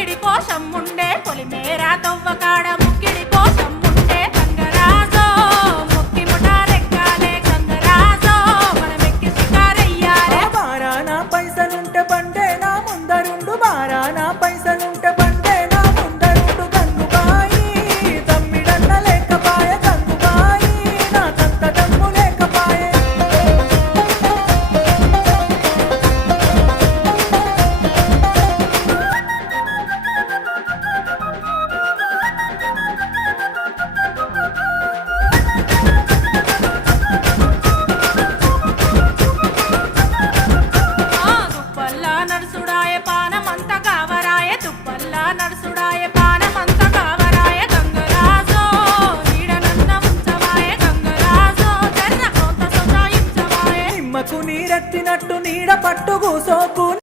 ముక్కిడి కోసం ఉండే పొలిమేరా తవ్వకాడ ముక్కిడి కోసం ఉండే గంగరాజో ముక్కి ముఠారెక్కాలే గంగరాజో మనమెక్కి షికారెయ్యాలే బారానా పైసలుంటే బండే నా ముందరుండు బారానా పైసలుంటే బండే నా ముందరుండు గంగుబాయి తమ్మిడన్న లేకపాయ గంగుబాయి నాకంత దమ్ము లేకపాయే దుప్పల్లా నడుసుడాయ పానమంత కావరాయ దుప్పల్లా నడుసుడాయ పానమంత కావరాయ గంగరాజో నీడనన్న ఉంచవాయ గంగరాజో జర్ర కొంత సొంతాయించవాయ నిమ్మకు నీరెత్తినట్టు నీడ పట్టు కూసోకు